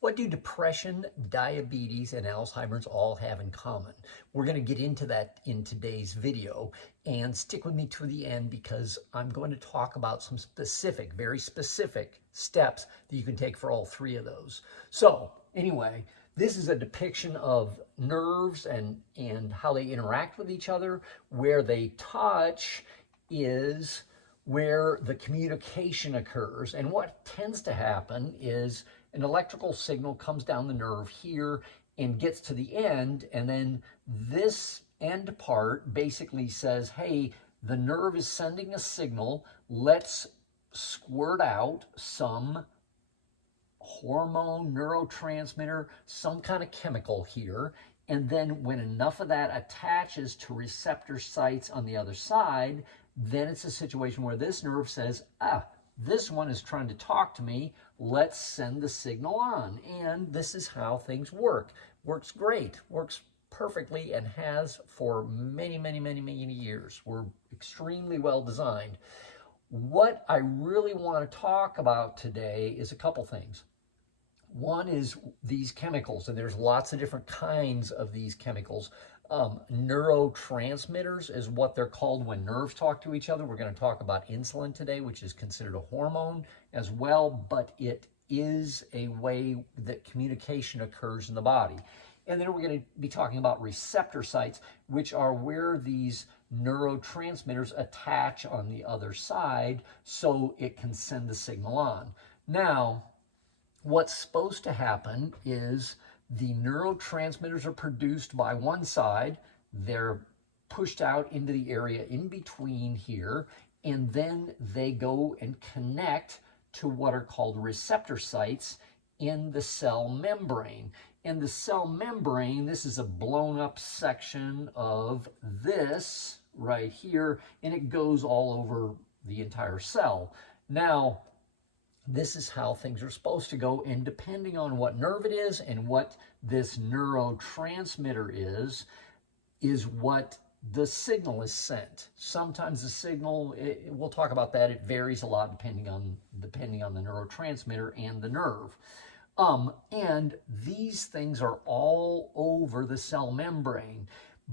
What do depression, diabetes, and Alzheimer's all have in common? We're going to get into that in today's video, and stick with me to the end because I'm going to talk about some specific, very specific steps that you can take for all three of those. So anyway, this is a depiction of nerves and how they interact with each other. Where they touch is where the communication occurs. And what tends to happen is an electrical signal comes down the nerve here and gets to the end, and then this end part basically says, hey, the nerve is sending a signal, let's squirt out some hormone, neurotransmitter, some kind of chemical here. And then when enough of that attaches to receptor sites on the other side, then it's a situation where this nerve says, this one is trying to talk to me, let's send the signal on. And this is how things work. Works great, works perfectly, and has for many, many, many, many years. We're extremely well designed. What I really want to talk about today is a couple things. One is these chemicals, and there's lots of different kinds of these chemicals. Neurotransmitters is what they're called when nerves talk to each other. We're going to talk about insulin today, which is considered a hormone as well, but it is a way that communication occurs in the body. And then we're going to be talking about receptor sites, which are where these neurotransmitters attach on the other side so it can send the signal on. Now, what's supposed to happen is the neurotransmitters are produced by one side, they're pushed out into the area in between here, and then they go and connect to what are called receptor sites in the cell membrane. And the cell membrane, this is a blown up section of this right here, and it goes all over the entire cell. Now, this is how things are supposed to go, and depending on what nerve it is and what this neurotransmitter is what the signal is sent. Sometimes the signal, we'll talk about that, it varies a lot depending on the neurotransmitter and the nerve. And these things are all over the cell membrane.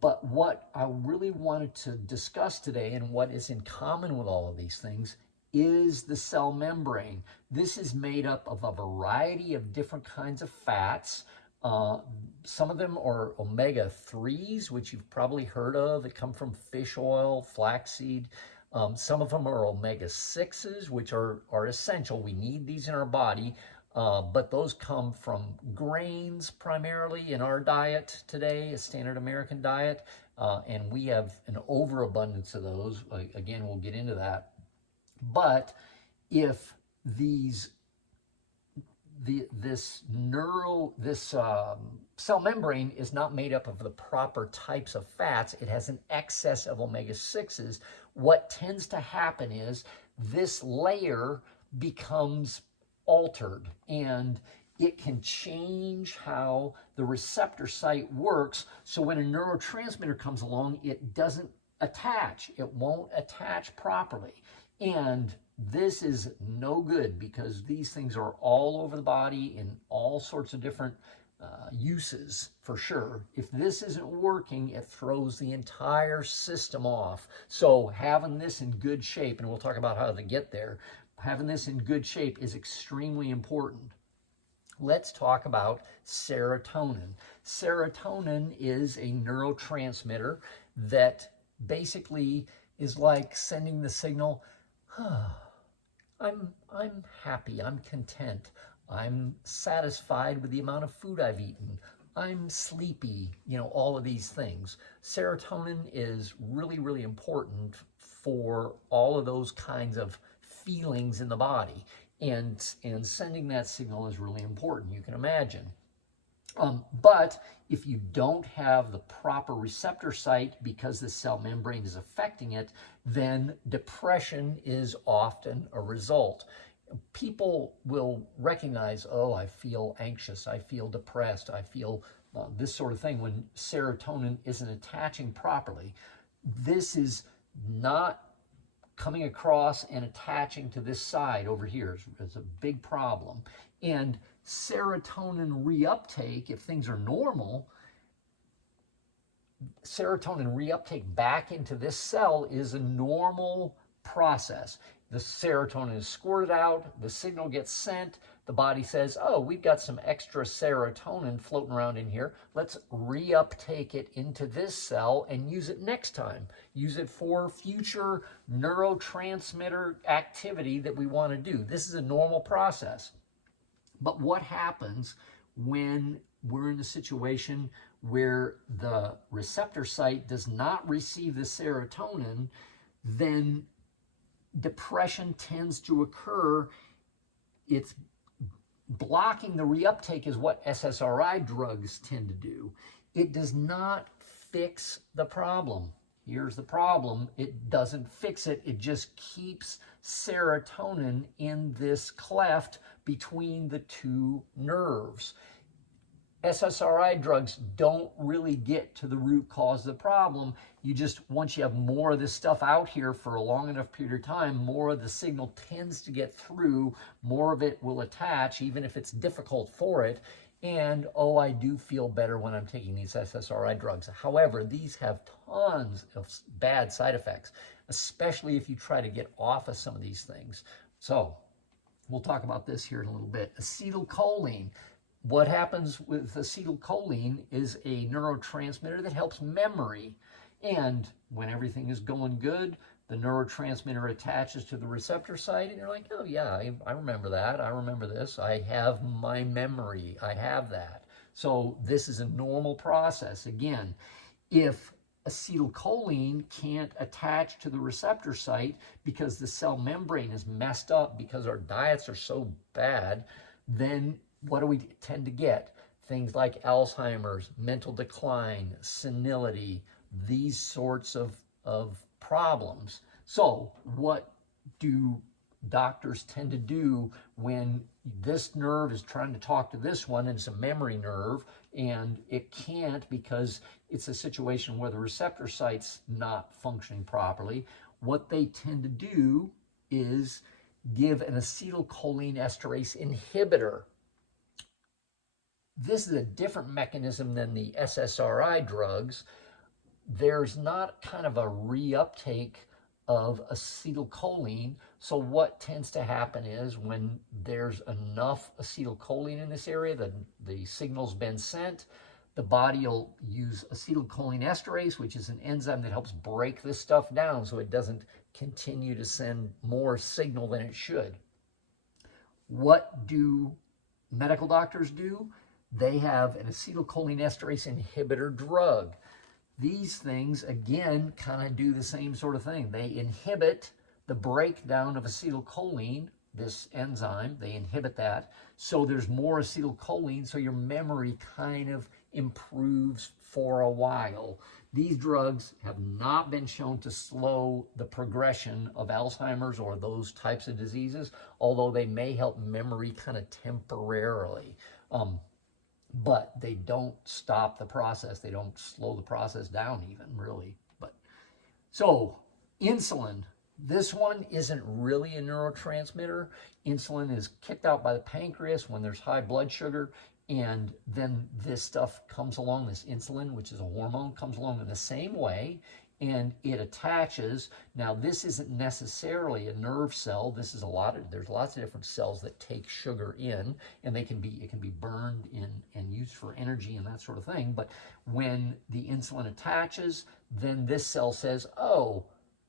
But what I really wanted to discuss today, and what is in common with all of these things, is the cell membrane. This is made up of a variety of different kinds of fats. Some of them are omega-3s, which you've probably heard of. They come from fish oil, flaxseed. Some of them are omega-6s, which are essential. We need these in our body, but those come from grains primarily in our diet today, a standard American diet, and we have an overabundance of those. Again, we'll get into that. But if this cell membrane is not made up of the proper types of fats, it has an excess of omega-6s, what tends to happen is this layer becomes altered, and it can change how the receptor site works. So when a neurotransmitter comes along, it doesn't attach. It won't attach properly. And this is no good because these things are all over the body in all sorts of different uses for sure. If this isn't working, it throws the entire system off. So having this in good shape, and we'll talk about how to get there, having this in good shape is extremely important. Let's talk about serotonin. Serotonin is a neurotransmitter that basically is like sending the signal, I'm happy, I'm content, I'm satisfied with the amount of food I've eaten, I'm sleepy, all of these things. Serotonin is really, really important for all of those kinds of feelings in the body, and sending that signal is really important, you can imagine. But if you don't have the proper receptor site because the cell membrane is affecting it, then depression is often a result. People will recognize, oh, I feel anxious, I feel depressed, I feel this sort of thing when serotonin isn't attaching properly. This is not coming across and attaching to this side over here is a big problem. And serotonin reuptake, if things are normal, serotonin reuptake back into this cell is a normal process. The serotonin is squirted out, the signal gets sent, the body says, oh, we've got some extra serotonin floating around in here. Let's reuptake it into this cell and use it next time. Use it for future neurotransmitter activity that we want to do. This is a normal process. But what happens when we're in a situation where the receptor site does not receive the serotonin? Then depression tends to occur. It's blocking the reuptake is what SSRI drugs tend to do. It does not fix the problem. Here's the problem. It doesn't fix it. It just keeps serotonin in this cleft between the two nerves. SSRI drugs don't really get to the root cause of the problem. You just, once you have more of this stuff out here for a long enough period of time, more of the signal tends to get through, more of it will attach, even if it's difficult for it. And, oh, I do feel better when I'm taking these SSRI drugs. However, these have tons of bad side effects, especially if you try to get off of some of these things. So we'll talk about this here in a little bit. Acetylcholine. What happens with acetylcholine is a neurotransmitter that helps memory. And when everything is going good, the neurotransmitter attaches to the receptor site, and you're like, oh yeah, I remember that. I remember this. I have my memory. I have that. So this is a normal process. Again, if acetylcholine can't attach to the receptor site because the cell membrane is messed up because our diets are so bad, then what do we tend to get? Things like Alzheimer's, mental decline, senility, these sorts of problems. So what do doctors tend to do when this nerve is trying to talk to this one, and it's a memory nerve, and it can't because it's a situation where the receptor site's not functioning properly? What they tend to do is give an acetylcholine esterase inhibitor. This is a different mechanism than the SSRI drugs. There's not kind of a reuptake of acetylcholine. So what tends to happen is when there's enough acetylcholine in this area, the signal's been sent, the body will use acetylcholine esterase, which is an enzyme that helps break this stuff down so it doesn't continue to send more signal than it should. What do medical doctors do? They have an acetylcholine esterase inhibitor drug. These things, again, kind of do the same sort of thing. They inhibit the breakdown of acetylcholine, this enzyme. They inhibit that. So there's more acetylcholine, so your memory kind of improves for a while. These drugs have not been shown to slow the progression of Alzheimer's or those types of diseases, although they may help memory kind of temporarily. But they don't stop the process. They don't slow the process down even, really. But so insulin, this one isn't really a neurotransmitter. Insulin is kicked out by the pancreas when there's high blood sugar, and then this stuff comes along, this insulin, which is a hormone, comes along in the same way, and it attaches. Now, this isn't necessarily a nerve cell. This is there's lots of different cells that take sugar in, and it can be burned in and used for energy and that sort of thing. But when the insulin attaches, then this cell says, oh,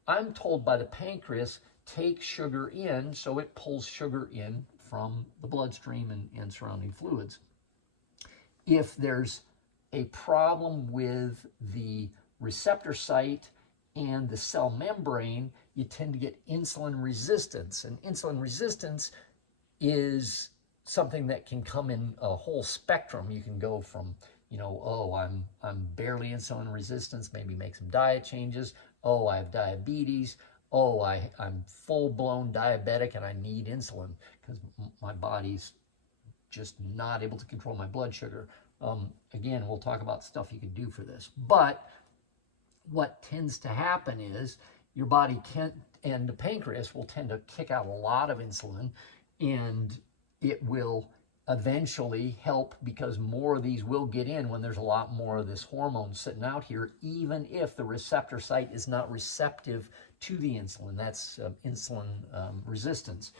I'm told by the pancreas, take sugar in, so it pulls sugar in from the bloodstream and surrounding fluids. If there's a problem with the receptor site and the cell membrane, you tend to get insulin resistance. And insulin resistance is something that can come in a whole spectrum. You can go from, oh, I'm barely insulin resistant, maybe make some diet changes. Oh, I have diabetes. Oh, I'm full-blown diabetic and I need insulin because my body's just not able to control my blood sugar. Again, we'll talk about stuff you can do for this. But what tends to happen is your body and the pancreas will tend to kick out a lot of insulin, and it will eventually help, because more of these will get in when there's a lot more of this hormone sitting out here, even if the receptor site is not receptive to the insulin. That's insulin resistance.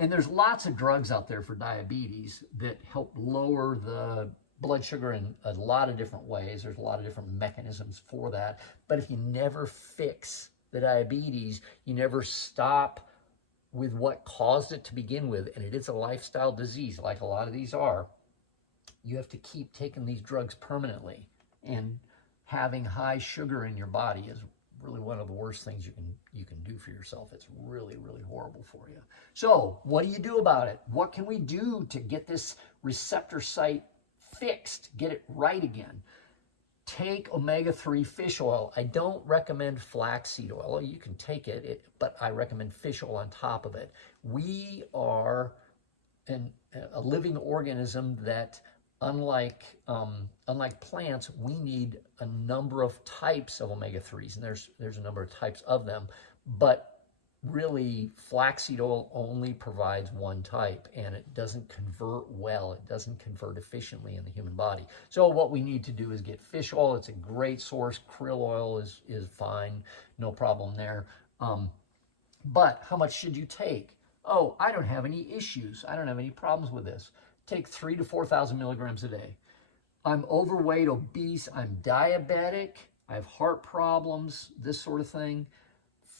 And there's lots of drugs out there for diabetes that help lower the blood sugar in a lot of different ways. There's a lot of different mechanisms for that. But if you never fix the diabetes, you never stop with what caused it to begin with, and it is a lifestyle disease like a lot of these are, you have to keep taking these drugs permanently. And having high sugar in your body is really one of the worst things you can do for yourself. It's really, really horrible for you. So what do you do about it? What can we do to get this receptor site fixed, get it right again? Take omega-3 fish oil. I don't recommend flaxseed oil. You can take it, but I recommend fish oil on top of it. We are a living organism that, unlike plants, we need a number of types of omega-3s, and there's a number of types of them, but really flaxseed oil only provides one type, and it doesn't convert well. It doesn't convert efficiently in the human body. So what we need to do is get fish oil. It's a great source. Krill oil is fine, no problem there. But how much should you take? Oh, I don't have any issues. I don't have any problems with this. Take 3,000 to 4,000 milligrams a day. I'm overweight, obese, I'm diabetic, I have heart problems, this sort of thing.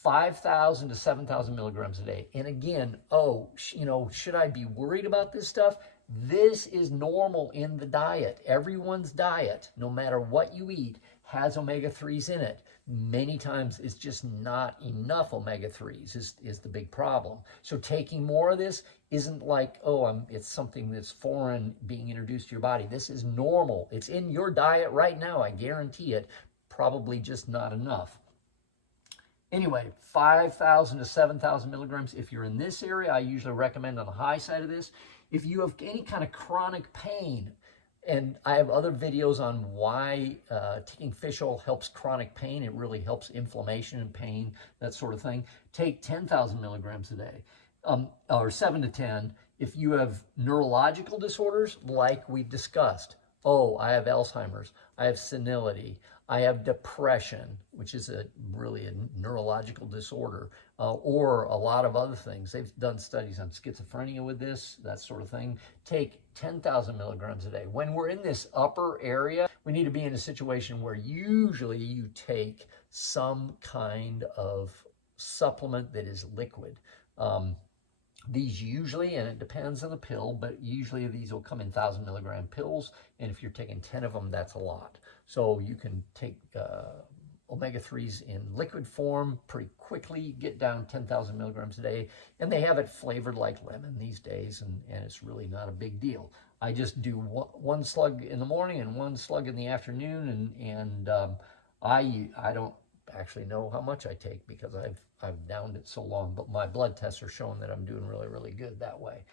5,000 to 7,000 milligrams a day. And again, should I be worried about this stuff? This is normal in the diet. Everyone's diet, no matter what you eat, has omega-3s in it. Many times it's just not enough omega-3s is the big problem. So taking more of this isn't like, it's something that's foreign being introduced to your body. This is normal. It's in your diet right now, I guarantee it. Probably just not enough. Anyway, 5,000 to 7,000 milligrams. If you're in this area, I usually recommend on the high side of this. If you have any kind of chronic pain, and I have other videos on why taking fish oil helps chronic pain. It really helps inflammation and pain, that sort of thing. Take 10,000 milligrams a day, or 7 to 10. If you have neurological disorders, like we've discussed, I have Alzheimer's, I have senility, I have depression, which is really a neurological disorder, or a lot of other things. They've done studies on schizophrenia with this, that sort of thing. Take 10,000 milligrams a day. When we're in this upper area, we need to be in a situation where usually you take some kind of supplement that is liquid. These usually, and it depends on the pill, but usually these will come in 1,000 milligram pills, and if you're taking 10 of them, that's a lot. So you can take omega-3s in liquid form pretty quickly, get down 10,000 milligrams a day, and they have it flavored like lemon these days, and it's really not a big deal. I just do one slug in the morning and one slug in the afternoon, and I don't actually know how much I take because I've downed it so long, but my blood tests are showing that I'm doing really, really good that way.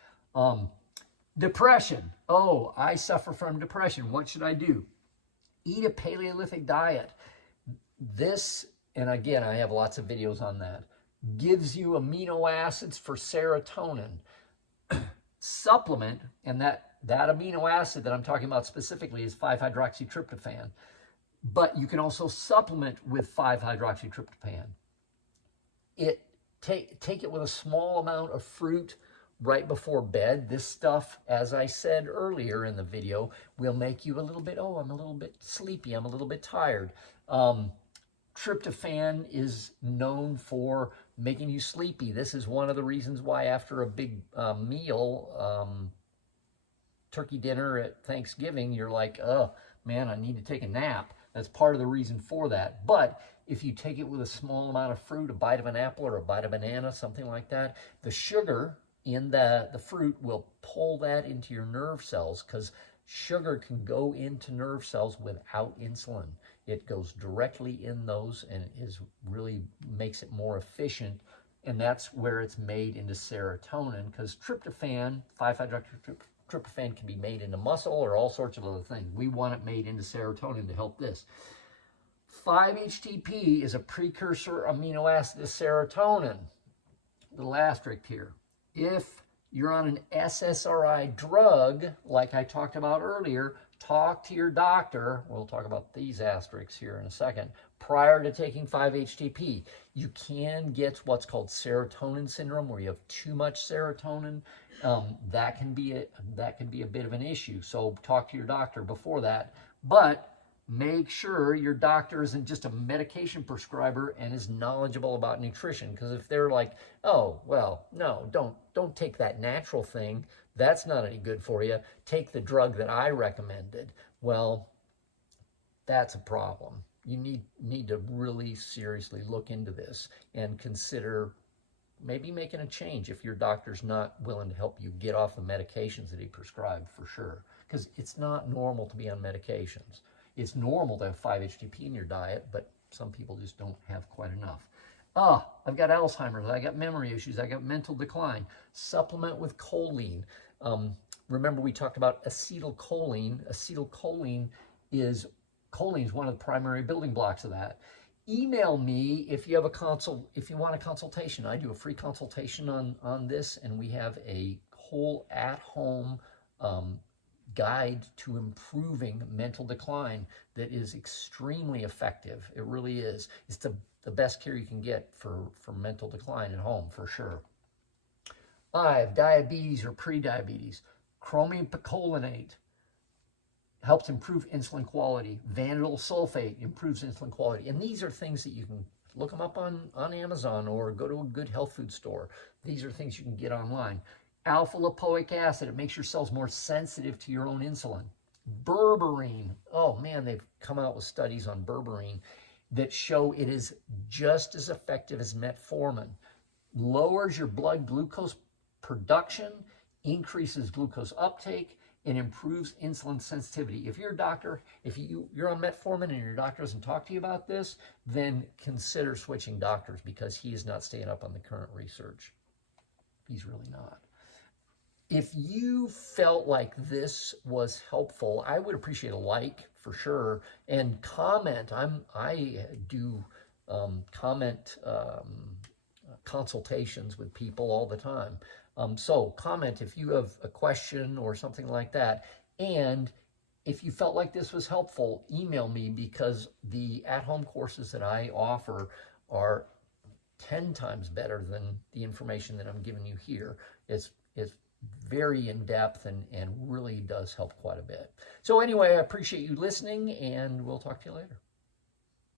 Depression. I suffer from depression. What should I do? Eat a Paleolithic diet. This, and again, I have lots of videos on that, gives you amino acids for serotonin. Supplement, and that amino acid that I'm talking about specifically is 5-hydroxytryptophan. But you can also supplement with 5-hydroxytryptophan. Take it with a small amount of fruit right before bed. This stuff, as I said earlier in the video, will make you a little bit, I'm a little bit sleepy, I'm a little bit tired. Tryptophan is known for making you sleepy. This is one of the reasons why after a big meal, turkey dinner at Thanksgiving, you're like, man, I need to take a nap. That's part of the reason for that. But if you take it with a small amount of fruit, a bite of an apple or a bite of banana, something like that, the sugar in the fruit will pull that into your nerve cells, because sugar can go into nerve cells without insulin. It goes directly in those, and it really makes it more efficient. And that's where it's made into serotonin, because tryptophan, 5-hydroxytryptophan, can be made into muscle or all sorts of other things. We want it made into serotonin to help this. 5-HTP is a precursor amino acid to serotonin. Little asterisk here. If you're on an SSRI drug, like I talked about earlier, talk to your doctor. We'll talk about these asterisks here in a second. Prior to taking 5-HTP, you can get what's called serotonin syndrome, where you have too much serotonin. That can be a bit of an issue. So talk to your doctor before that. But make sure your doctor isn't just a medication prescriber and is knowledgeable about nutrition. Because if they're like, oh, well, no, don't take that natural thing, that's not any good for you, take the drug that I recommended, well, that's a problem. You need to really seriously look into this and consider maybe making a change if your doctor's not willing to help you get off the medications that he prescribed, for sure. Because it's not normal to be on medications. It's normal to have 5-HTP in your diet, but some people just don't have quite enough. I've got Alzheimer's, I got memory issues, I got mental decline. Supplement with choline. Remember we talked about acetylcholine. Acetylcholine is one of the primary building blocks of that. Email me if you have if you want a consultation. I do a free consultation on this, and we have a whole at-home guide to improving mental decline that is extremely effective. It really is. It's the best care you can get for mental decline at home, for sure. 5, diabetes or pre-diabetes. Chromium picolinate helps improve insulin quality. Vanadyl sulfate improves insulin quality. And these are things that you can look them up on Amazon or go to a good health food store. These are things you can get online. Alpha lipoic acid, it makes your cells more sensitive to your own insulin. Berberine, oh man, they've come out with studies on berberine that show it is just as effective as metformin. Lowers your blood glucose production, increases glucose uptake, and improves insulin sensitivity. If you're on metformin and your doctor doesn't talk to you about this, then consider switching doctors, because he is not staying up on the current research. He's really not. If you felt like this was helpful, I would appreciate a like, for sure, and comment. I do comment consultations with people all the time. So comment if you have a question or something like that. And if you felt like this was helpful, email me, because the at-home courses that I offer are 10 times better than the information that I'm giving you here. It's very in-depth and really does help quite a bit. So anyway, I appreciate you listening, and we'll talk to you later.